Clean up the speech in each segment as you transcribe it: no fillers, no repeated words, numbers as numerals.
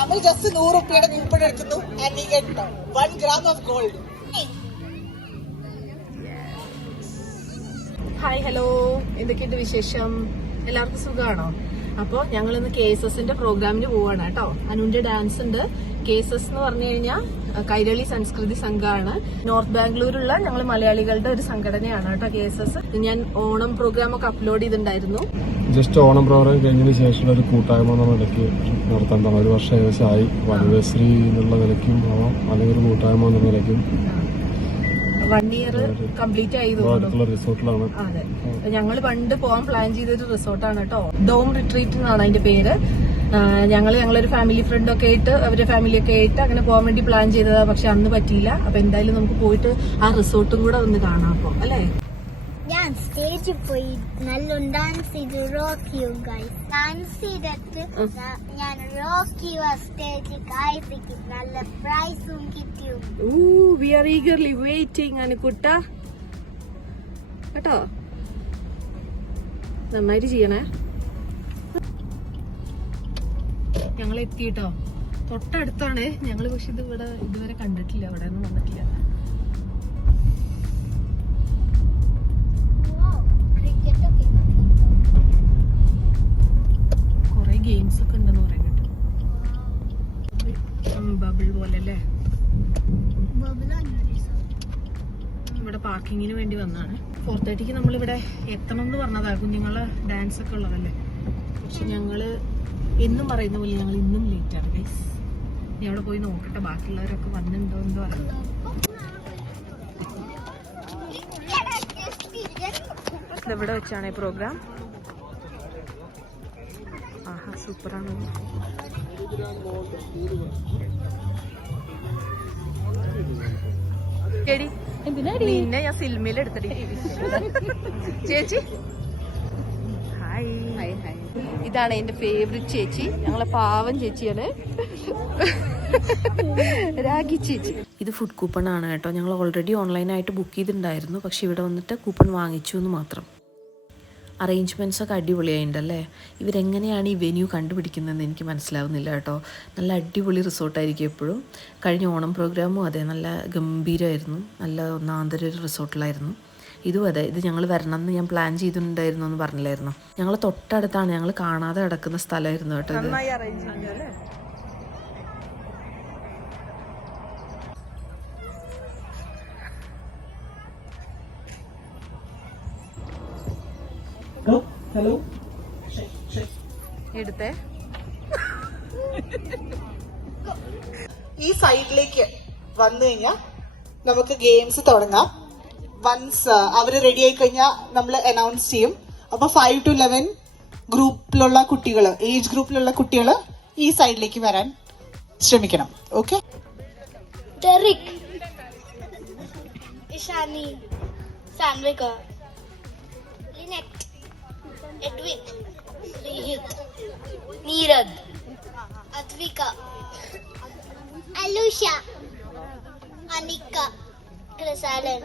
നമ്മൾ ജസ്റ്റ് 100 രൂപയുടെ കൂപ്പൺ എടുക്കുന്നു and we get 1 gram of gold. Hi hello, എന്തൊക്കെയുണ്ട് വിശേഷം? എല്ലാവർക്കും സുഖമാണോ? അപ്പോൾ ഞങ്ങൾ ഇന്ന് KSSന്റെ പ്രോഗ്രാമിന് പോവാണ് കേട്ടോ. അനുവിന്റെ ഡാൻസ് ഉണ്ട്. KSS എന്ന് പറഞ്ഞു കഴിഞ്ഞാൽ കൈരളി സംസ്കൃതി സംഘമാണ്. നോർത്ത് ബാംഗ്ലൂരുള്ള ഞങ്ങൾ മലയാളികളുടെ ഒരു സംഘടനയാണ് കേട്ടോ KSS. ഞാൻ ഓണം പ്രോഗ്രാം ഒക്കെ അപ്ലോഡ് ചെയ്തിട്ടുണ്ടായിരുന്നു. ജസ്റ്റ് ഓണം പ്രോഗ്രാം കഴിഞ്ഞതിന് ശേഷം ഒരു കൂട്ടായ്മ എന്ന നിലയ്ക്ക് നടത്തേണ്ടതാണ്. ഒരു വർഷം ഏകദേശമായി വനവേശ്രീ എന്നുള്ള നിലയ്ക്കും അല്ലെങ്കിൽ ഒരു കൂട്ടായ്മ എന്ന നിലയ്ക്കും 1 year കംപ്ലീറ്റ് ആയി തോന്നുന്നു. റിസോർട്ടിലാണ്. അതെ, ഞങ്ങൾ പണ്ട് പോകാൻ പ്ലാൻ ചെയ്തൊരു റിസോർട്ടാണ് കേട്ടോ. ഡോം റിട്രീറ്റ് എന്നാണ് അതിന്റെ പേര്. ഞങ്ങളൊരു ഫാമിലി ഫ്രണ്ട് ഒക്കെ ആയിട്ട് അവരുടെ ഫാമിലിയൊക്കെ ആയിട്ട് അങ്ങനെ പോകാൻ വേണ്ടി പ്ലാൻ ചെയ്തതാ. പക്ഷെ അന്ന് പറ്റിയില്ല. അപ്പൊ എന്തായാലും നമുക്ക് പോയിട്ട് ആ റിസോർട്ടും കൂടെ ഒന്ന് കാണാം. അപ്പൊ അല്ലേ, ഞാൻ സ്റ്റേജിൽ പോയി നല്ലോണം ഡാൻസ് ചെയ്ത് റോക്ക് ചെയ്യും ഗൈസ്. ഡാൻസ് ചെയ്തിട്ട് ഞാൻ റോക്ക് ചെയ്യുക സ്റ്റേജിൽ ഗൈസ്. നല്ല പ്രൈസും കിട്ടിയും. V R eagerly waiting Anukkutta കേട്ടോ. നന്നായിട്ട് ചെയ്യണേ. ഞങ്ങൾ എത്തിട്ടോ, തൊട്ടടുത്താണ് ഞങ്ങള്. പക്ഷെ ഇത് ഇവിടെ ഇതുവരെ കണ്ടിട്ടില്ല, അവിടെ ഒന്നും വന്നിട്ടില്ല. കൊറേ ഗെയിംസ് ഒക്കെ ഉണ്ടെന്ന് പറയാൻ കേട്ടോ. ബബിൾ പോലെ അല്ലേ. ഇവിടെ പാർക്കിങ്ങിന് വേണ്ടി വന്നാണ്. 4:30 നമ്മളിവിടെ എത്തണം എന്ന് പറഞ്ഞതാ. കുഞ്ഞുങ്ങളെ ഡാൻസ് ഒക്കെ ഉള്ളതല്ലേ. പക്ഷെ ഞങ്ങള് എന്നും പറയുന്ന പോലെ ഞങ്ങൾ ഇന്നും ലേറ്റ് ആണ് ഗൈസ്. ഞാൻ അവിടെ പോയി നോക്കട്ടെ ബാക്കിയുള്ളവരൊക്കെ വന്നിട്ടുണ്ടോ എന്തോ അറിയാം. ഇവിടെ വെച്ചാണ് ഈ പ്രോഗ്രാം. ആഹാ, സൂപ്പറാണ്. നിന്നെ ഞാൻ സിനിമയിൽ എടുത്തടി ചേച്ചി. Hi hi hi. ഇതാണ് എന്റെ ഫേവറേറ്റ് ചേച്ചി. ഞങ്ങളെ പാവം ചേച്ചിയാണ്, രാഗി ചേച്ചി. ഇത് ഫുഡ് കൂപ്പൺ ആണ് കേട്ടോ. ഞങ്ങൾ ഓൾറെഡി ഓൺലൈനായിട്ട് ബുക്ക് ചെയ്തിട്ടുണ്ടായിരുന്നു. പക്ഷെ ഇവിടെ വന്നിട്ട് കൂപ്പൺ വാങ്ങിച്ചു എന്ന് മാത്രം. അറേഞ്ച്മെൻറ്റ്സ് ഒക്കെ അടിപൊളിയായിട്ടുണ്ടല്ലേ. ഇവരെങ്ങനെയാണ് ഈ വെന്യൂ കണ്ടുപിടിക്കുന്നതെന്ന് എനിക്ക് മനസ്സിലാവുന്നില്ല കേട്ടോ. നല്ല അടിപൊളി റിസോർട്ടായിരിക്കും എപ്പോഴും. കഴിഞ്ഞ ഓണം പ്രോഗ്രാമും അതെ, നല്ല ഗംഭീരമായിരുന്നു. നല്ല ഒന്നാന്തര ഒരു റിസോർട്ടിലായിരുന്നു. ഇതും അതെ, ഇത് ഞങ്ങൾ വരണം എന്ന് ഞാൻ പ്ലാൻ ചെയ്തിട്ടുണ്ടായിരുന്നു എന്ന് പറഞ്ഞില്ലായിരുന്നു. ഞങ്ങൾ തൊട്ടടുത്താണ്, ഞങ്ങൾ കാണാതെ കിടക്കുന്ന സ്ഥലമായിരുന്നു കേട്ടോ ഇത്. ഹലോ എടുത്തേ. ഈ സൈഡിലേക്ക് വന്നു കഴിഞ്ഞാൽ നമുക്ക് ഗെയിംസ് തുടങ്ങാം. വൺസ് അവര് റെഡി ആയി കഴിഞ്ഞാൽ നമ്മൾ അനൗൺസ് ചെയ്യും. അപ്പൊ 5 to 11 ഗ്രൂപ്പിലുള്ള കുട്ടികള്, ഏജ് ഗ്രൂപ്പിലുള്ള കുട്ടികള് ഈ സൈഡിലേക്ക് വരാൻ ശ്രമിക്കണം. Okay. Derick, Ishani, Sanvika, Lynette, Edwin, Sreehith, Neerad, Advika, Alusha, Anika, ക്രിസാലൻ,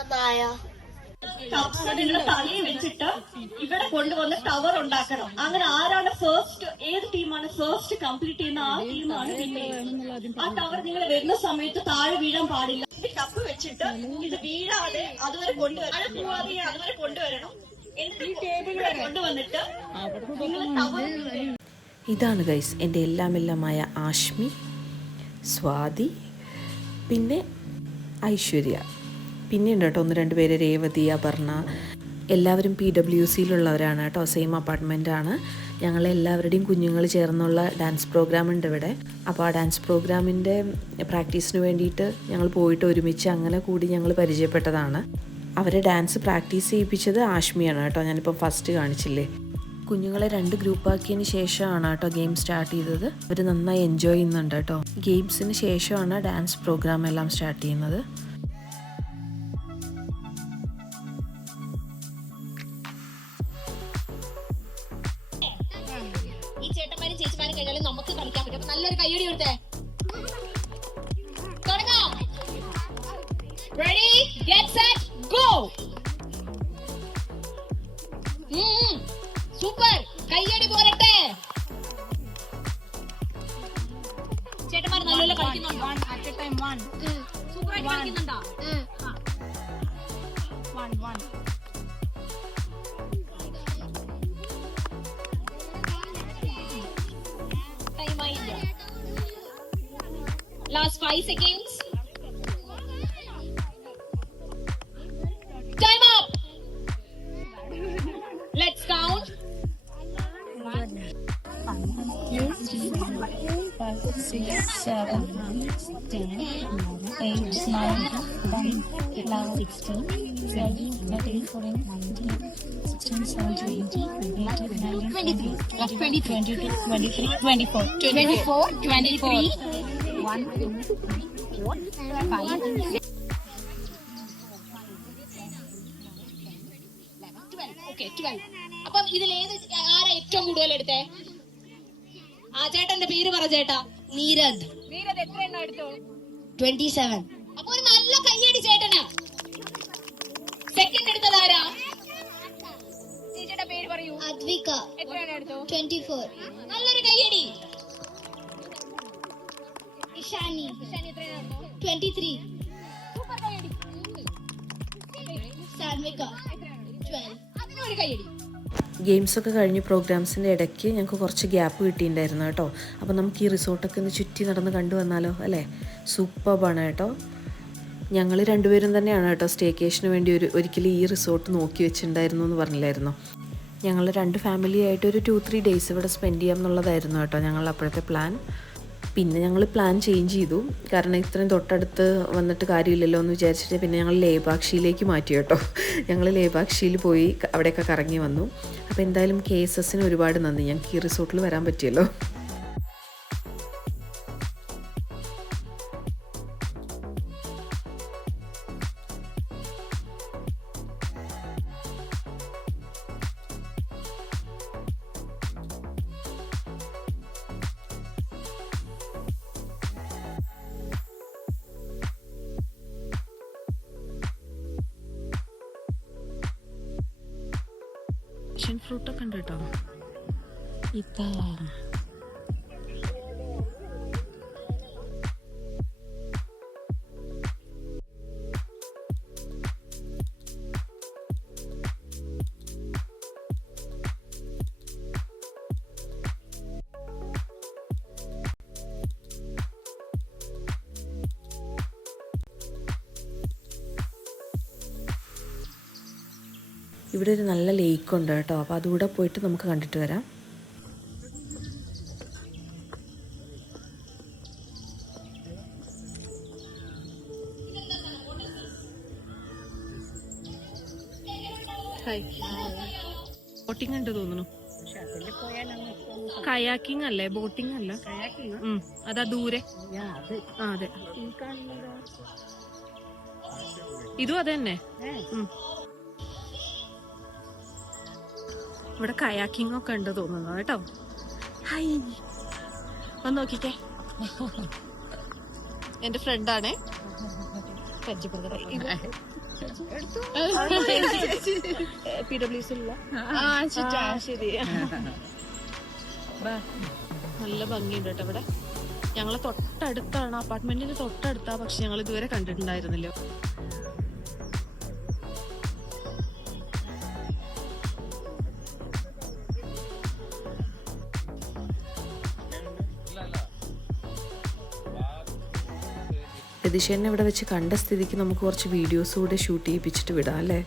അമായ. നിങ്ങളുടെ തലയിൽ വെച്ചിട്ട് ഇവിടെ കൊണ്ടുവന്ന് ടവർ ഉണ്ടാക്കണം. അങ്ങനെ ആരാണ് ഫസ്റ്റ്, ഏത് ടീമാണ് ഫസ്റ്റ് കംപ്ലീറ്റ് ചെയ്യുന്ന ആ ടീമാണ് പിന്നെ. ആ ടവർ നിങ്ങൾ വരുന്ന സമയത്ത് താഴെ വീഴാൻ പാടില്ല. കപ്പ് വെച്ചിട്ട് ഇത് വീഴാതെ അതുവരെ അതുവരെ കൊണ്ടുവരണം. എന്നിട്ട് കൊണ്ടുവന്നിട്ട് നിങ്ങൾ ടവർ. ഇതാണ് ഗൈസ് എൻ്റെ എല്ലാമായ ആഷ്മി, സ്വാതി, പിന്നെ ഐശ്വര്യ. പിന്നെ ഉണ്ട് കേട്ടോ 1-2 പേര്, രേവതി, അപർണ. എല്ലാവരും PWCയിലുള്ളവരാണ് കേട്ടോ. സെയിം അപ്പാർട്ട്മെൻറ്റാണ്. ഞങ്ങളെല്ലാവരുടെയും കുഞ്ഞുങ്ങൾ ചേർന്നുള്ള ഡാൻസ് പ്രോഗ്രാം ഉണ്ട് ഇവിടെ. അപ്പോൾ ആ ഡാൻസ് പ്രോഗ്രാമിൻ്റെ പ്രാക്ടീസിന് വേണ്ടിയിട്ട് ഞങ്ങൾ പോയിട്ട് ഒരുമിച്ച് അങ്ങനെ കൂടി ഞങ്ങൾ പരിചയപ്പെട്ടതാണ്. അവരെ ഡാൻസ് പ്രാക്ടീസ് ചെയ്യിപ്പിച്ചത് ആഷ്മിയാണ് കേട്ടോ. ഞാനിപ്പോൾ ഫസ്റ്റ് കാണിച്ചില്ലേ. കുഞ്ഞുങ്ങളെ 2 ഗ്രൂപ്പാക്കിയതിന് ശേഷമാണ് കേട്ടോ ഗെയിം സ്റ്റാർട്ട് ചെയ്തത്. അവർ നന്നായി എൻജോയ് ചെയ്യുന്നുണ്ട് കേട്ടോ. ഗെയിംസിന് ശേഷമാണ് ഡാൻസ് പ്രോഗ്രാം എല്ലാം സ്റ്റാർട്ട് ചെയ്യുന്നത്. ഈ ചേട്ടന്മാരും ചേച്ചിമാരും കഴിഞ്ഞാലും നമുക്ക് കളിക്കാൻ പറ്റും. നല്ലൊരു കയ്യടി കൊടുത്തേ. തുടങ്ങാം. Ready, get set, go. Super, കയ്യടി പോരട്ടെ. Last 5 seconds. Time up. Let's count. 12. അപ്പം ഇതിൽ ആരാ ഏറ്റവും കൂടുതൽ എടുത്തേ? ആ ചേട്ടന്റെ പേര് പറ ചേട്ടാ. നീരദ്. എത്ര എണ്ണം എടുത്തു? 27. അപ്പൊ ഒരു നല്ല കയ്യടി ചേട്ടനാ. സെക്കൻഡ് എടുത്തത് ആരാ? ചേച്ചിയുടെ പേര് പറയൂ. അദ്വിക. എത്ര എണ്ണം എടുത്തു? 24. നല്ലൊരു കയ്യടി. ഇഷാനി. എത്ര എണ്ണം എടുത്തു? 23. സൂപ്പർ കയ്യടി. സാൻവിക. 12. അതിനൊരു കയ്യടി. ഗെയിംസൊക്കെ കഴിഞ്ഞ് പ്രോഗ്രാംസിൻ്റെ ഇടയ്ക്ക് ഞങ്ങൾക്ക് കുറച്ച് ഗ്യാപ്പ് കിട്ടിയിട്ടുണ്ടായിരുന്നു കേട്ടോ. അപ്പോൾ നമുക്ക് ഈ റിസോർട്ടൊക്കെ ഒന്ന് ചുറ്റി നടന്ന് കണ്ടു വന്നാലോ അല്ലേ? സൂപ്പർബാണ് കേട്ടോ. ഞങ്ങൾ രണ്ടുപേരും തന്നെയാണ് കേട്ടോ സ്റ്റേക്കേഷന് വേണ്ടി ഒരിക്കലും ഈ റിസോർട്ട് നോക്കി വെച്ചിട്ടുണ്ടായിരുന്നു എന്ന് പറഞ്ഞില്ലായിരുന്നു. ഞങ്ങൾ 2 ഫാമിലിയായിട്ട് ഒരു 2-3 ഡേയ്സ് ഇവിടെ സ്പെൻഡ് ചെയ്യാം എന്നുള്ളതായിരുന്നു കേട്ടോ ഞങ്ങൾ അപ്പോഴത്തെ പ്ലാൻ. പിന്നെ ഞങ്ങൾ പ്ലാൻ ചേഞ്ച് ചെയ്തു, കാരണം ഇത്രയും തൊട്ടടുത്ത് വന്നിട്ട് കാര്യമില്ലല്ലോ എന്ന് വിചാരിച്ചിട്ട് പിന്നെ ഞങ്ങൾ ലേപാക്ഷിയിലേക്ക് മാറ്റി കേട്ടോ. ഞങ്ങൾ ലേപാക്ഷിയിൽ പോയി അവിടെയൊക്കെ കറങ്ങി വന്നു. അപ്പോൾ എന്തായാലും KSSന് ഒരുപാട് നന്ദി, ഞങ്ങൾക്ക് ഈ റിസോർട്ടിൽ വരാൻ പറ്റിയല്ലോ. ഫ്രൂട്ടൊക്കെ ഉണ്ട് കേട്ടോ. ഇതാ ഇവിടെ ഒരു നല്ല ലേക്ക് ഉണ്ട് കേട്ടോ. അപ്പോൾ അതുകൂടെ പോയിട്ട് നമുക്ക് കണ്ടിട്ട് വരാം. ബോട്ടിംഗ് ഉണ്ട് തോന്നുന്നു. കയാക്കിംഗ് അല്ലേ, ബോട്ടിംഗ് അല്ല. അതാ ദൂരെ. ആ അതെ, ഇതും അതെ തന്നെ. ഇവിടെ കയാക്കിംഗ് ഒക്കെ ഉണ്ട് തോന്നുന്നു കേട്ടോ. ഹായ്, ഒന്ന് നോക്കിക്കേ, എന്റെ ഫ്രണ്ടാണേ. ശരി, നല്ല ഭംഗിയുണ്ട് കേട്ടോ ഇവിടെ. ഞങ്ങളെ തൊട്ടടുത്താണ്, അപ്പാർട്ട്മെന്റിന് തൊട്ടടുത്താ, പക്ഷെ ഞങ്ങൾ ഇതുവരെ കണ്ടിട്ടുണ്ടായിരുന്നില്ല. രതീഷേനെ ഇവിടെ വെച്ച് കണ്ട സ്ഥിതിക്ക് നമുക്ക് കുറച്ച് വീഡിയോസ് കൂടെ ഷൂട്ട് ചെയ്യിപ്പിച്ചിട്ട് വിടാം അല്ലേ?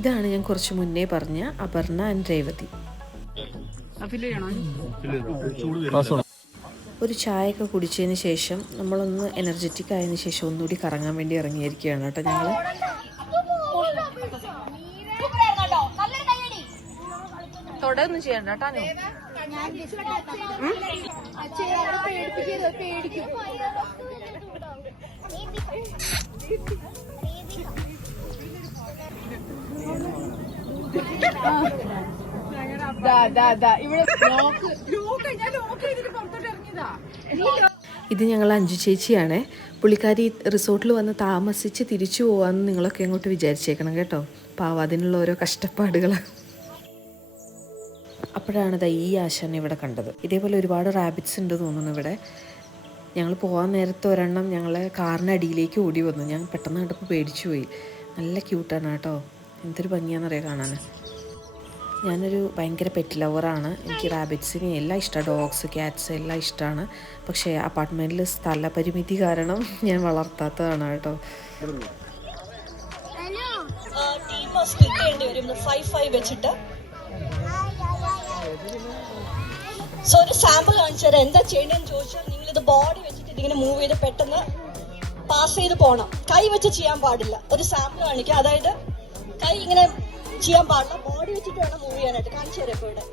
ഇതാണ് ഞാൻ കുറച്ച് മുന്നേ പറഞ്ഞ അപർണ ആൻഡ് രേവതി. ഒരു ചായയൊക്കെ കുടിച്ചതിന് ശേഷം നമ്മളൊന്ന് എനർജറ്റിക് ആയതിനു ശേഷം ഒന്നുകൂടി കറങ്ങാൻ വേണ്ടി ഇറങ്ങിയിരിക്കുകയാണ് കേട്ടോ ഞങ്ങൾ. തൊടൊന്നും ചെയ്യണ്ട കേട്ടോ. ഇത് ഞങ്ങൾ അഞ്ജു ചേച്ചിയാണ്. പുള്ളിക്കാരി റിസോർട്ടിൽ വന്ന് താമസിച്ച് തിരിച്ചു പോകാമെന്ന് നിങ്ങളൊക്കെ അങ്ങോട്ട് വിചാരിച്ചേക്കണം കേട്ടോ. പാവം, അതിനുള്ള ഓരോ കഷ്ടപ്പാടുകൾ. അപ്പോഴാണ് ദാ ഈ ആശാനെ ഇവിടെ കണ്ടത്. ഇതേപോലെ ഒരുപാട് റാബിറ്റ്സ് ഉണ്ട് തോന്നുന്നു ഇവിടെ. ഞങ്ങൾ പോകാൻ നേരത്തെ ഒരെണ്ണം ഞങ്ങളെ കാറിൻ്റെ അടിയിലേക്ക് ഓടി വന്നു. ഞാൻ പെട്ടെന്ന് കണ്ടപ്പോൾ പേടിച്ചു പോയി. നല്ല ക്യൂട്ടാണ് കേട്ടോ. എന്തൊരു ഭംഗിയാണെന്നറിയാം കാണാൻ. ഞാനൊരു ഭയങ്കര പെറ്റ് ലവറാണ്. എനിക്ക് റാബിറ്റ്സിനെ എല്ലാം ഇഷ്ടമാണ്, ഡോഗ്സ്, ക്യാറ്റ്സ് എല്ലാം ഇഷ്ടമാണ്. പക്ഷേ അപ്പാർട്ട്മെൻറ്റിൽ സ്ഥലപരിമിതി കാരണം ഞാൻ വളർത്താത്തതാണ് കേട്ടോ. ടീം സ്പ്ലിറ്റ് ചെയ്യേണ്ടി വരും 5-5 വെച്ചിട്ട്. സോ ഒരു സാമ്പിൾ കാണിച്ചു തരാം. എന്താ ചെയ്യണമെന്ന് ചോദിച്ചാൽ നിങ്ങൾ ഇത് ബോഡി വെച്ചിട്ട് ഇതിങ്ങനെ മൂവ് ചെയ്ത് പെട്ടെന്ന് പാസ് ചെയ്ത് പോകണം. കൈ വെച്ച് ചെയ്യാൻ പാടില്ല. ഒരു സാമ്പിൾ കാണിക്കാം. അതായത് കൈ ഇങ്ങനെ ചെയ്യാൻ പാടില്ല, ബോഡി വെച്ചിട്ട് വേണം മൂവ് ചെയ്യാനായിട്ട്. കാണിച്ചു തരാം. ഇപ്പൊ ഇവിടെ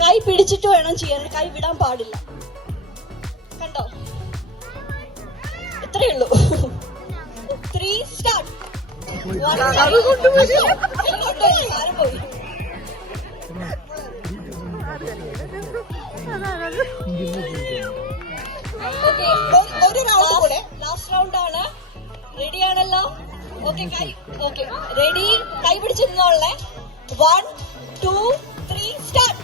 കൈ പിടിച്ചിട്ട് വേണം ചെയ്യാൻ, കൈ വിടാൻ പാടില്ല. കണ്ടോ? ഇത്രയേ ഉള്ളൂ. 3 സ്റ്റാർട്ട്. പോയി. ഒരു റൗണ്ട് കൂടെ, ലാസ്റ്റ് റൗണ്ട് ആണ്. റെഡി ആണല്ലോ? Okay, okay ready. കൈ പിടിച്ചിരുന്നോളെ. 1, 2, 3 സ്റ്റാർട്ട്.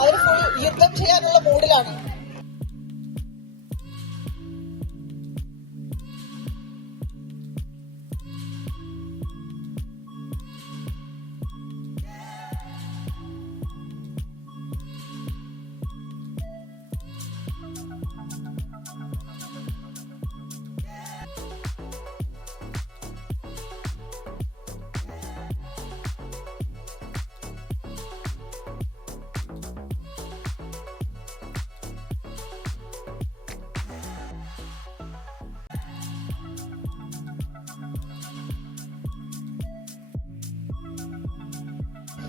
അവർ ഫുൾ യുദ്ധം ചെയ്യാനുള്ള മൂഡിലാണ്.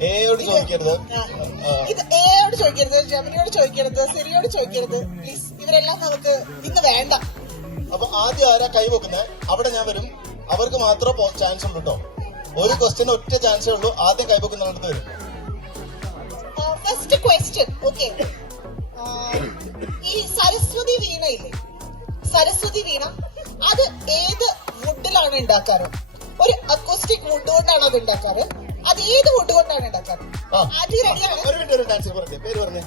എയോട് ചോദിക്കരുത്, ഇത് എയോട് ചോദിക്കരുത്, ജമിനിയോട് ചോദിക്കരുത്, സിറിയോട് ചോദിക്കരുത് പ്ലീസ്. ഇവരെല്ലാം നമുക്ക് ഇന്ന് വേണ്ട. അപ്പൊ ആദ്യം ആരാ കൈ വെക്കുന്നത് അവിടെ ഞാൻ വരും. അവർക്ക് മാത്രമേ ചാൻസ് ഉള്ളൂ കേട്ടോ. ഒരു ക്വസ്റ്റ്യൻ ഒറ്റ ചാൻസേ ഉള്ളൂ. ആദ്യം കൈ വെക്കുന്നിടത്ത് വരും. First question. ഓക്കെ, ഈ സരസ്വതി വീണ ഇല്ലേ, സരസ്വതി വീണ അത് ഏത് വുഡിലാണ് ഉണ്ടാക്കാറ്? ഒരു അക്കോസ്റ്റിക് വുഡ് കൊണ്ടാണ് അത് ഉണ്ടാക്കാറ്. അത് ഏത് വുഡ് കൊണ്ടാണ് ഉണ്ടാക്കാറ്? ആന്റി റെഡിയാണ്? ഒരു മിനിറ്റ്, ഒരു ആൻസർ പറഞ്ഞേ. പേര് പറഞ്ഞേ.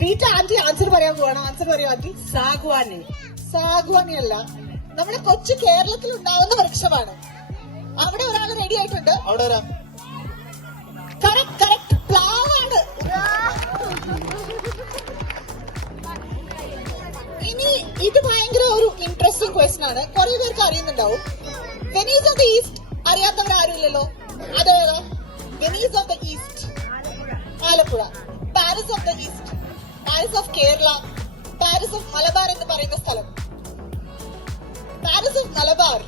റീറ്റ ആന്റി ആൻസർ പറയാൻ പോവാണ്. ആൻസർ പറയൂ ആന്റി. സാഗ്വാനി. സാഗ്വാനി അല്ല, നമ്മുടെ കൊച്ചു കേരളത്തിൽ ഉണ്ടാകുന്ന വൃക്ഷമാണ്. അവിടെ ഒരാൾ റെഡി ആയിട്ടുണ്ട്. അവിടെ വരാം. കറക്റ്റ് കറക്റ്റ്, പ്ലാവാണ്. ഇനി ഇത് ഭയങ്കര ഒരു ഇൻട്രസ്റ്റിംഗ് ക്വസ്റ്റ്യൻ ആണ്. കുറെ പേർക്ക് അറിയുന്നുണ്ടാവും. വെനീസ് ഓഫ് ദ ഈസ്റ്റ് അറിയാത്തവർ ആരുമില്ലല്ലോ. അതേതാ? Venice of the East Alappuzha. Paris of the East, Paris of Kerala, Paris of Malabar എന്ന് പറയുന്ന സ്ഥലം. പാരീസ് ഓഫ് മലബാർ,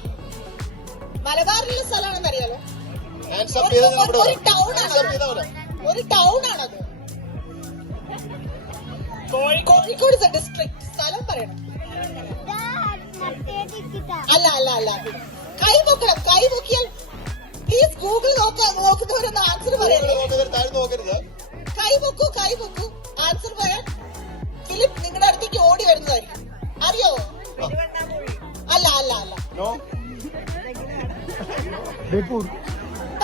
മലബാറിലുള്ള സ്ഥലമാണെന്ന് അറിയാലോ. ഒരു ടൗൺ ആണ്, ഒരു ടൗൺ ആണത്. കോഴിക്കോട് ഡിസ്ട്രിക്ട്. സ്ഥലം പറയണം. അല്ല അല്ല അല്ല, കൈ നോക്കണം. കൈ നോക്കിയാൽ പ്ലീസ് ഗൂഗിൾ നോക്കുന്നവരൊന്ന് ആൻസർ പറയരുത്. കൈ നോക്കൂ, കൈ നോക്കൂ. ആൻസർ പറയാൻ ഫിലിപ്പ് നിങ്ങളുടെ അടുത്തേക്ക് ഓടി വരുന്നതായിരിക്കും. അറിയോ? അല്ല അല്ല അല്ല,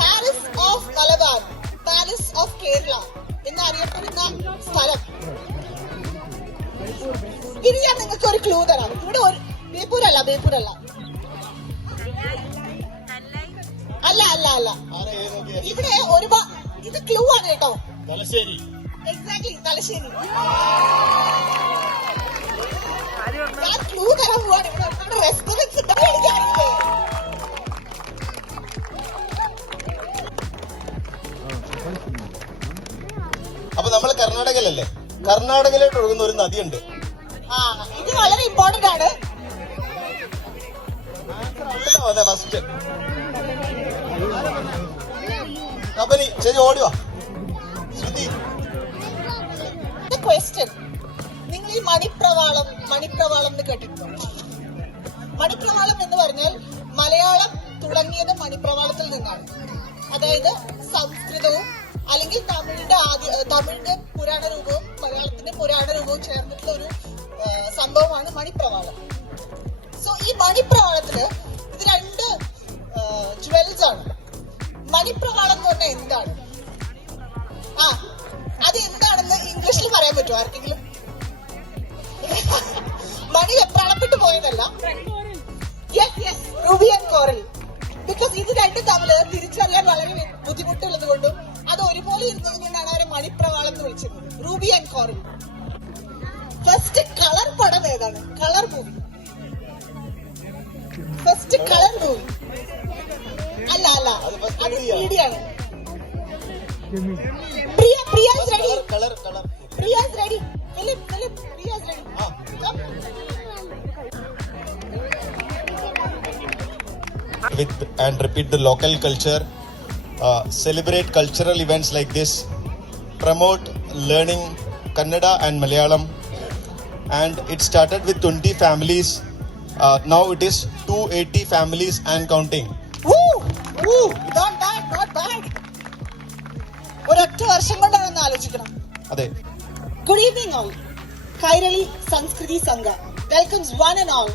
Paris of Malabar, Paris of Kerala എന്നറിയപ്പെടുന്ന സ്ഥലം. ഇനി ഞാൻ നിങ്ങൾക്ക് ഒരു ക്ലൂ തരാം. ഇവിടെ ഒരു ബേപ്പൂരല്ല, ബേപ്പൂരല്ല, അല്ല അല്ല അല്ല. ഇവിടെ ഒരുപാട്, ഇത് ക്ലൂ ആണ് കേട്ടോ. തലശ്ശേരി. എക്സാക്ട്ലി, തലശ്ശേരി. ഞാൻ ക്ലൂ തരാൻ പോവാണ്. ഇവിടെ ഒരുപാട് റെസ്റ്റോറൻറ്റ്സ് ഉണ്ട്. അപ്പൊ നമ്മൾ കർണാടകയിലല്ലേ? കർണാടകയിലോട്ട് ഒഴുകുന്ന ഒരു നദിയുണ്ട്. ഇത് വളരെ ഇമ്പോർട്ടന്റ് ആണ്. വന്നേ ഫസ്റ്റ്. കബനി ചേച്ചി ഓടിവാ. ശ്രുതി ക്വസ്റ്റ്യൻ, നിങ്ങൾ ഈ മണിപ്രവാളം എന്ന് കേട്ടിട്ടുണ്ടോ? മണിപ്രവാളം എന്ന് പറഞ്ഞാൽ മലയാളം തുടങ്ങിയത് മണിപ്രവാളത്തിൽ നിന്നാണ്. അതായത് സംസ്കൃതവും അല്ലെങ്കിൽ തമിഴിന്റെ പുരാണ രൂപവും മലയാളത്തിന്റെ പുരാണ രൂപവും ചേർന്നിട്ടുള്ള ഒരു സംഭവമാണ് മണിപ്രവാളം. സോ ഈ മണിപ്രവാളത്തില് ഇത് രണ്ട് ജ്വൽസ് ആണ്. മണിപ്രവാളം എന്ന് പറഞ്ഞാൽ എന്താണ്? അത് എന്താണെന്ന് ഇംഗ്ലീഷിൽ പറയാൻ പറ്റുമോ ആർക്കെങ്കിലും? മണി വെപ്രാളപ്പെട്ട് പോയതല്ല, റൂബി ആൻഡ് കോറൽ. ബിക്കോസ് ഇത് രണ്ടും തമ്മില് തിരിച്ചറിയാൻ വളരെ ബുദ്ധിമുട്ടുള്ളത് കൊണ്ടും അത് ഒരുപോലെ ഇരുന്നത് കൊണ്ടാണ് അവരെ മണിപ്രവാളം എന്ന് വിളിച്ചിരുന്നത്, ruby and coral. First colour പടം ഏതാണ്? Colour movie. First colour movie അല്ല അത് മീഡിയാണ്. Priya is ready. Color. Priya is ready. Philip, Priya is ready. With and repeat the local culture, celebrate cultural events like this, promote learning Kannada and Malayalam, and it started with 20 families. Now it is 280 families and counting. Woo! Not bad. ഒരൊറ്റ വർഷം കൊണ്ടാണെന്ന് ആലോചിക്കണം. അതെ. Good evening all. Kairali Sanskriti Sangha welcomes one and all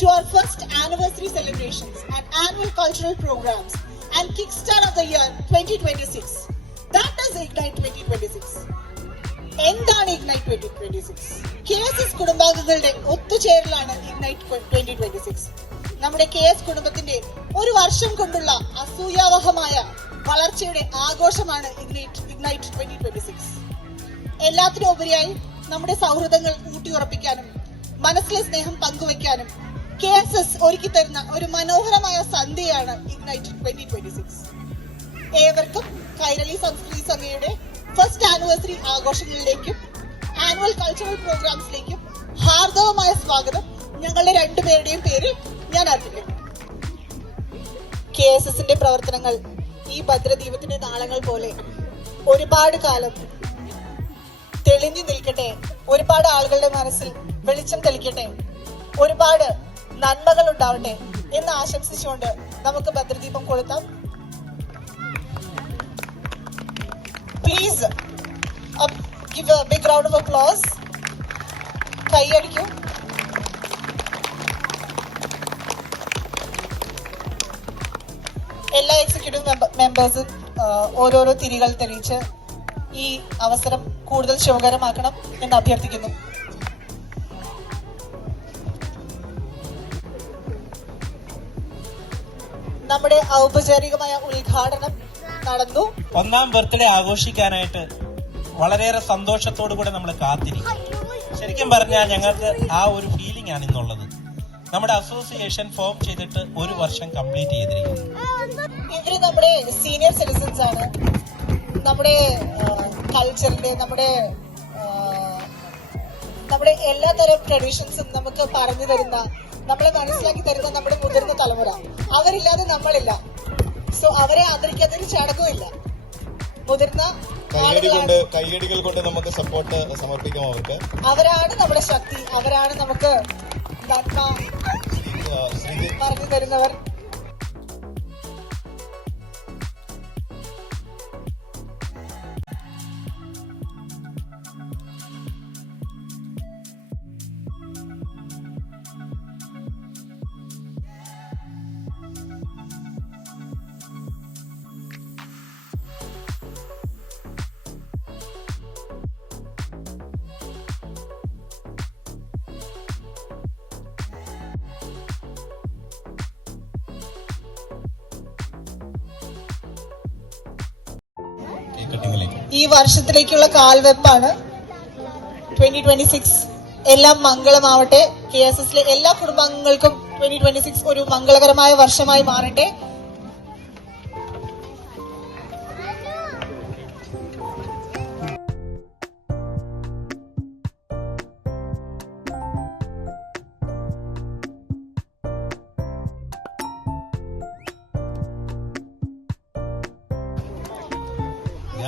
to our first anniversary celebrations and annual cultural programs and kickstart of the year 2026. That is Ignite 2026. എന്താണ് Ignite 2026? KSS കുടുംബാംഗങ്ങളുടെ ഒത്തുചേരലാണ് Ignite 2026. നമ്മുടെ KS കുടുംബത്തിന്റെ ഒരു വർഷം കൊണ്ടുള്ള അസൂയാവഹമായ വളർച്ചയുടെ ആഘോഷമാണ് Ignite 2026. എല്ലാത്തിനും ഉപരിയായി നമ്മുടെ സൗഹൃദങ്ങൾ ഊട്ടിയുറപ്പിക്കാനും മനസ്സിലെ സ്നേഹം പങ്കുവയ്ക്കാനും KSS ഒരുക്കി തരുന്ന ഒരു മനോഹരമായ സന്ധ്യയാണ് Ignite 2026. ഏവർക്കും കൈരളി സംസ്കൃതി സംഘയുടെ ഫസ്റ്റ് ആനിവേഴ്സറി ആഘോഷങ്ങളിലേക്കും ആനുവൽ കൾച്ചറൽ പ്രോഗ്രാംസിലേക്കും ഹാർദവമായ സ്വാഗതം ഞങ്ങളുടെ രണ്ടുപേരുടെയും പേര് ഞാൻ അർപ്പിക്കുന്നു. KSSന്റെ പ്രവർത്തനങ്ങൾ ഈ ഭദ്രദീപത്തിന്റെ നാളങ്ങൾ പോലെ ഒരുപാട് കാലം തെളിഞ്ഞു നിൽക്കട്ടെ, ഒരുപാട് ആളുകളുടെ മനസ്സിൽ വെളിച്ചം തെളിക്കട്ടെ, ഒരുപാട് നന്മകൾ ഉണ്ടാവട്ടെ എന്ന് ആശംസിച്ചുകൊണ്ട് നമുക്ക് ഭദ്രദീപം കൊളുത്താം. Please give a big round of applause. കൈയടിക്കൂ. എല്ലാ എക്സിക്യൂട്ടീവ് മെമ്പേഴ്സും ഓരോരോ തിരികൾ തെളിയിച്ച് ഈ അവസരം കൂടുതൽ ശുഭകരമാക്കണം എന്ന് അഭ്യർത്ഥിക്കുന്നു. നമ്മുടെ ഔപചാരികമായ ഉദ്ഘാടനം നടന്നു. ഒന്നാം ബർത്ത്ഡേ ആഘോഷിക്കാനായിട്ട് വളരെയേറെ സന്തോഷത്തോടു കൂടെ നമ്മൾ കാത്തിരിക്കും. ശരിക്കും പറഞ്ഞാൽ ഞങ്ങൾക്ക് ആ ഒരു ഫീലിംഗ് ആണ് ഇന്നുള്ളത്. നമ്മുടെ അസോസിയേഷൻ ഫോം ചെയ്തിട്ട് ഒരു വർഷം കംപ്ലീറ്റ് ചെയ്തിരിക്കുന്നു. ഇവര് നമ്മുടെ സീനിയർ സിറ്റിസൺസ് ആണ്. നമ്മുടെ കൾച്ചറിന്റെ നമ്മുടെ എല്ലാതരം ട്രഡീഷൻസും നമുക്ക് പറഞ്ഞു തരുന്ന, നമ്മളെ മനസ്സിലാക്കി തരുന്ന നമ്മുടെ മുതിർന്ന തലമുറ. അവരില്ലാതെ നമ്മളില്ല. സോ അവരെ ആദരിക്കാത്തൊരു ചടങ്ങുമില്ല. മുതിർന്ന കൈയടികൾ കൊണ്ട് നമുക്ക് സപ്പോർട്ട് സമർപ്പിക്കാം. അവരാണ് നമ്മുടെ ശക്തി, അവരാണ് നമുക്ക് നന്മ പറഞ്ഞു തരുന്നവർ. ഈ വർഷത്തിലേക്കുള്ള കാൽവെപ്പാണ് 2026. എല്ലാം മംഗളമാവട്ടെ. KSSലെ എല്ലാ കുടുംബാംഗങ്ങൾക്കും 2026 ഒരു മംഗളകരമായ വർഷമായി മാറട്ടെ.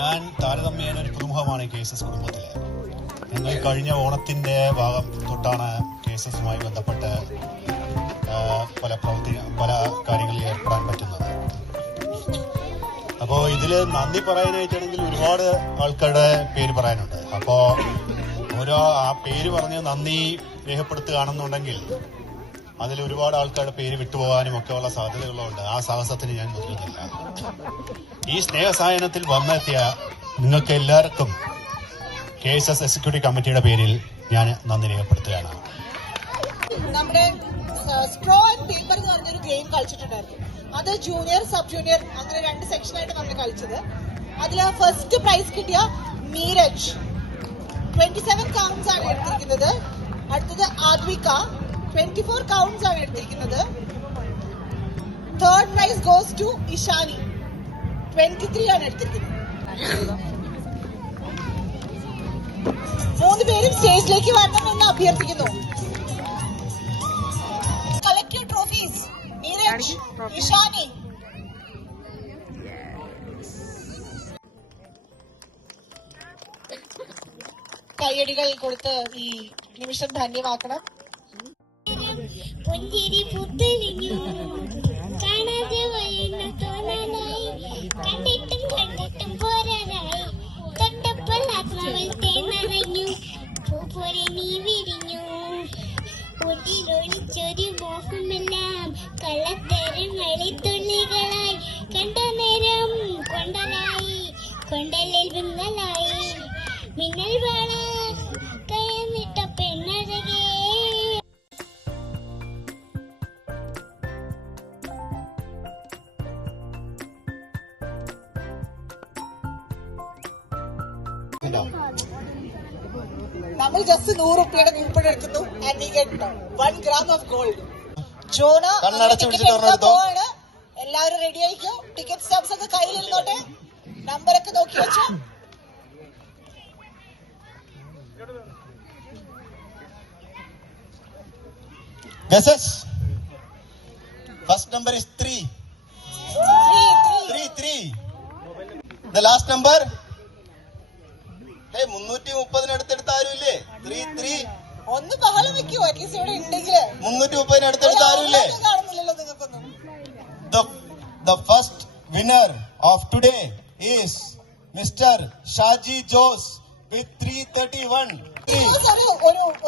ഞാൻ താരതമ്യേന ഒരു പുതുമുഖമാണ് KSS കുടുംബത്തില്. ഞങ്ങൾ കഴിഞ്ഞ ഓണത്തിന്റെ ഭാഗം തൊട്ടാണ് KSSുമായി ബന്ധപ്പെട്ട് പല കാര്യങ്ങളിൽ ഏർപ്പെടാൻ പറ്റുന്നത്. അപ്പോൾ ഇതിൽ നന്ദി പറയാനായിട്ടാണെങ്കിൽ ഒരുപാട് ആൾക്കാരുടെ പേര് പറയാനുണ്ട്. അപ്പോൾ ആ പേര് പറഞ്ഞ് നന്ദി രേഖപ്പെടുത്തുകയാണെന്നുണ്ടെങ്കിൽ അതിൽ ഒരുപാട് ആൾക്കാരുടെ പേര് വിട്ടുപോകാനും ഒക്കെ ഉള്ള സാധ്യതകളുണ്ട്. ആ സാഹസത്തിന് ഞാൻ മുതിരുന്നില്ല. ഈ സ്നേഹസായനത്തിൽ വന്നെത്തിയ നിങ്ങൾക്ക് എല്ലാവർക്കും KSS എക്സിക്യൂട്ടീവ് കമ്മിറ്റിയുടെ പേരിൽ ഞാൻ നന്ദി രേഖപ്പെടുത്തുകയാണ്. നമ്മുടെ സ്ട്രോ ആൻഡ് പേപ്പർ എന്ന് പറഞ്ഞൊരു ഗെയിം കളിച്ചിട്ടുണ്ടായിരുന്നു. അത് ജൂനിയർ സബ് ജൂനിയർ അങ്ങനെ 2 സെക്ഷനായിട്ട് നമ്മൾ കളിച്ചത്. അതിൽ ഫസ്റ്റ് പ്രൈസ് കിട്ടിയ നീരജ് 27 കൗണ്ട്സ് ആണ് എടുത്തിരിക്കുന്നത്. അടുത്തത് ആദ്വിക 24 കൗണ്ട്സ് ആണ് എടുത്തിരിക്കുന്നത്. Third prize goes to Ishani 23 ആണ് എടുത്തിരിക്കുന്നത്. 3 പേരും സ്റ്റേജിലേക്ക് വരണമെന്ന് അഭ്യർത്ഥിക്കുന്നു. Collective trophies Neeraj, Ishani. കയ്യടികൾ കൊടുത്ത് ഈ നിമിഷം ധന്യമാക്കണം. പുഞ്ചിരി പുത്തരിഞ്ഞു കാണാതെ വയ്യുന്ന തോന്നാനായി കണ്ടിട്ടും പോരാനായി തൊട്ടപ്പോൾ ആത്മാവിൽ തേനറിഞ്ഞു പൂപോലെ നീ വിരിഞ്ഞു ഉള്ളിലൊളിച്ചൊരു മോഹമെല്ലാം കള്ളത്തരം അളിത്തുള്ളികളായി കണ്ട നേരം കൊണ്ടലായി കൊണ്ടലിൽ വിങ്ങലായി മിന്നൽ വാള കയന്നിട്ട പെണ്ണഴകേ. നമ്മൾ ജസ്റ്റ് 100 രൂപയുടെ കൂപ്പൺ എടുക്കുന്നു. And you get 1 gram of gold. ജോണ പോവാണ്. എല്ലാവരും റെഡി ആയിക്കോ. ടിക്കറ്റ് സ്റ്റബ്സ് ഒക്കെ കയ്യിലിരുന്നോട്ടെ. നമ്പറൊക്കെ നോക്കി വെച്ചോ. Guesses? First number is 3. 3. The last number? 330 അടുത്തെടുത്ത ആരുമില്ലേ? 3. ഒന്ന് ബഹളം വെക്കുവോ? അറ്റ്ലീസ്റ്റ് ഇവിടെ ഉണ്ടെങ്കില് 330 അടുത്തെടുത്ത ആരുമില്ലേ? കാണുന്നില്ലല്ലോ നിങ്ങൾക്കൊന്നും. The first winner of today is Mr. Shaji Jose with 331.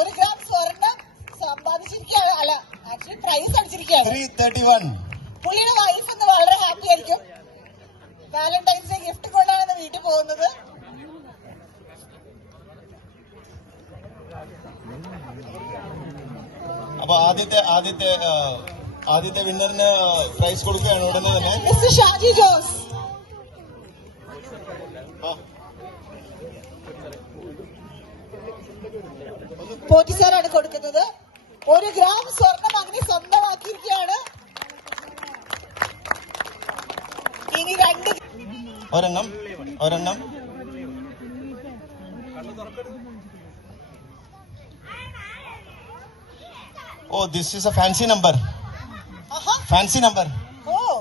ഒരു ഗ്രാം സ്വർണം സമ്പാദിച്ചിരിക്കുകയാണ്. അല്ല, ആക്ച്വലി പ്രൈസ് അടിച്ചിരിക്കുകയാണ്. 331. പുള്ളിയുടെ വൈഫ് ഒന്ന് വളരെ ഹാപ്പി ആയിരിക്കും. വാലന്റൈൻസ് ഡേ ഗിഫ്റ്റ് കൊണ്ടാണ് വീട്ടിൽ പോകുന്നത്. അപ്പൊ ആദ്യത്തെ വിന്നറിന് പ്രൈസ് കൊടുക്കുകയാണ് ഉടനെ തന്നെ. മിസ്റ്റർ ഷാജി ജോസ്. പോറ്റിസാറാണ് കൊടുക്കുന്നത്. 1 ഗ്രാം സ്വർണം അങ്ങനെ സ്വന്തമാക്കിയിരിക്കുകയാണ്. ഇനി 2 ഒരെണ്ണം Oh, this is a fancy number. Fancy number. Oh.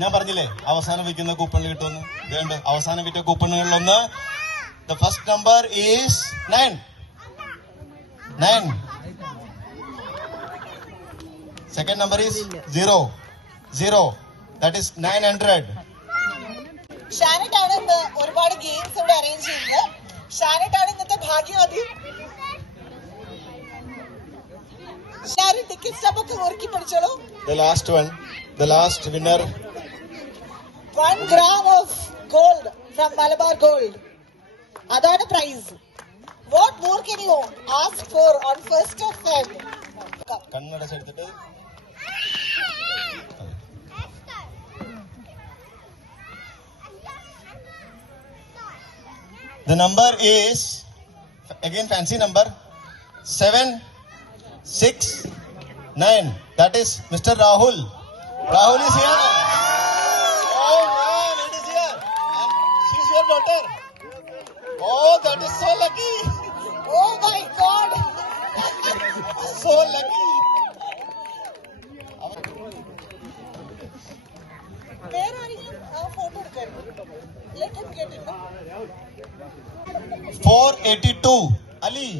ഞാൻ പറഞ്ഞില്ലേ അവസാനം വിൽക്കുന്ന കൂപ്പണിൽ കിട്ടുമെന്ന്. ഇതുണ്ട് അവസാനം വിറ്റ കൂപ്പണുകളിലൊന്ന്. The first number is 9. Second number is 0. That is 900. ഷാനറ്റാണ് ഇന്ന് ഒരുപാട് ഗെയിംസ് ഇവിടെ അറേഞ്ച് ചെയ്യുന്നത്. ഷാനറ്റാണ് ഇന്നത്തെ ഭാഗ്യവതി. ടിക്കറ്റ് സ്റ്റബൊക്കെ മുറുക്കി പിടിച്ചോളൂ. The last winner. 1 gram of gold from Malabar Gold. അതാണ് price. What more can you ask for on 1st of Feb? കണ്ണടച്ചെടുത്തിട്ട് The number is again fancy number 769. That is Mr. Rahul. Rahul is here. Oh man, it is here. And she's your daughter. Oh, that is so lucky. Oh my God. So lucky. വേറെ ആരെങ്കിലും ആ photo എടുക്കായിരുന്നു? 482. Ali.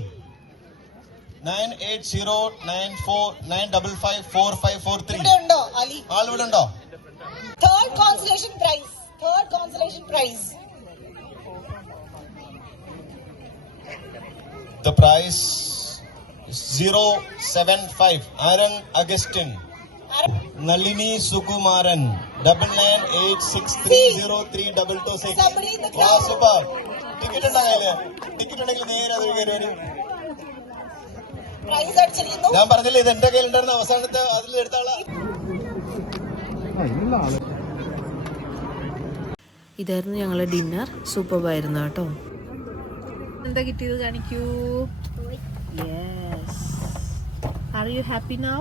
980949554543. ഇവിടെ ഉണ്ടോ അലി? ആൾ ഇവിടെ ഉണ്ടോ? Third consolation prize. The price is 075. Aaron Augustine. Nalini Sukumaran. 9986303226. Somebody in the Wow, super. Ticket ഉണ്ടെങ്കിൽ നേരെ അത് കയറി വരും. പ്രൈസ് അടിച്ചിരിക്കുന്നു. ഞാൻ പറഞ്ഞില്ല ഇത് എന്റെ കയ്യിലുണ്ടായിരുന്ന അവസാനത്തെ അതിൽ എടുത്ത ആളാ. ഇതായിരുന്നു ഞങ്ങളുടെ ഡിന്നർ. സൂപ്പർബായിരുന്നു കേട്ടോ. എന്താ കിട്ടിയത് കാണിക്കൂ.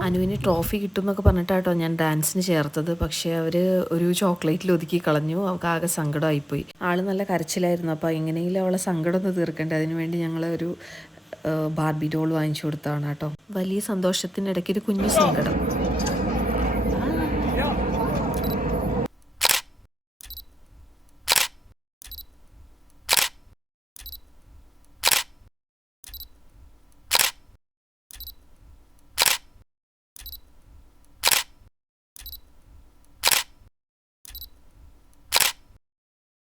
അനുവിന് ട്രോഫി കിട്ടും എന്നൊക്കെ പറഞ്ഞിട്ടാട്ടോ ഞാൻ ഡാൻസിന് ചേർത്തത്. പക്ഷെ അവര് ഒരു ചോക്ലേറ്റിൽ ഒതുക്കി കളഞ്ഞു. അവൾക്ക് ആകെ സങ്കടമായിപ്പോയി. ആള് നല്ല കരച്ചിലായിരുന്നു. അപ്പോൾ എങ്ങനെയെങ്കിലും അവളെ സങ്കടം ഒന്ന് തീർക്കണ്ടേ, അതിനുവേണ്ടി ഞങ്ങൾ ഒരു ബാർബി ഡോൾ വാങ്ങിച്ചു കൊടുത്താണ് കേട്ടോ. വലിയ സന്തോഷത്തിനിടയ്ക്ക് ഒരു കുഞ്ഞു സങ്കടം.